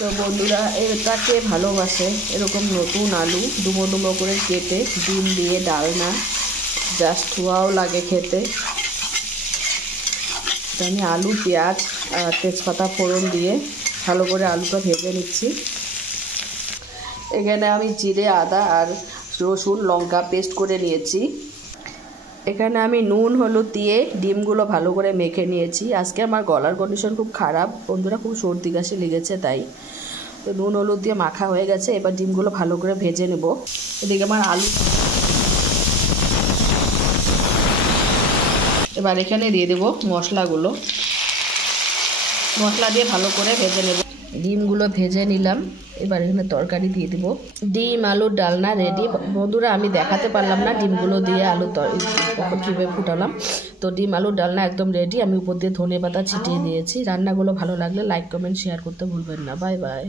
তো বন্ধুরা, এটাকে ভালোবাসে এরকম নতুন আলু ডুমো ডুমো করে কেটে ডিম দিয়ে ডালনা, জাস্ট ওয়াও লাগে খেতে। তো আমি আলু, পেঁয়াজ আর তেজপাতা ফোড়ন দিয়ে ভালো করে আলুটা ভেজে নিচ্ছি। এখানে আমি জিরে, আদা আর রসুন, লঙ্কা পেস্ট করে নিয়েছি। এখানে আমি নুন, হলুদ দিয়ে ডিমগুলো ভালো করে মেখে নিয়েছি। আজকে আমার গলার কন্ডিশন খুব খারাপ বন্ধুরা, খুব সর্দি কাশি লেগেছে, তাই তো নুন হলুদ দিয়ে মাখা হয়ে গেছে। এবার ডিমগুলো ভালো করে ভেজে নেব। এদিকে আমার আলু, এবার এখানে দিয়ে দেবো মশলাগুলো। মশলা দিয়ে ভালো করে ভেজে নেব। ডিমগুলো ভেজে নিলাম। এবার এখানে তরকারি দিয়ে দেবো। ডিম আলুর ডালনা রেডি বন্ধুরা। আমি দেখাতে পারলাম না ডিমগুলো দিয়ে আলু কীভাবে ফুটালাম। তো ডিম আলুর ডালনা একদম রেডি। আমি উপর দিয়ে ধনেপাতা ছিটিয়ে দিয়েছি। রান্নাগুলো ভালো লাগলে লাইক, কমেন্ট, শেয়ার করতে ভুলবেন না। Bye bye.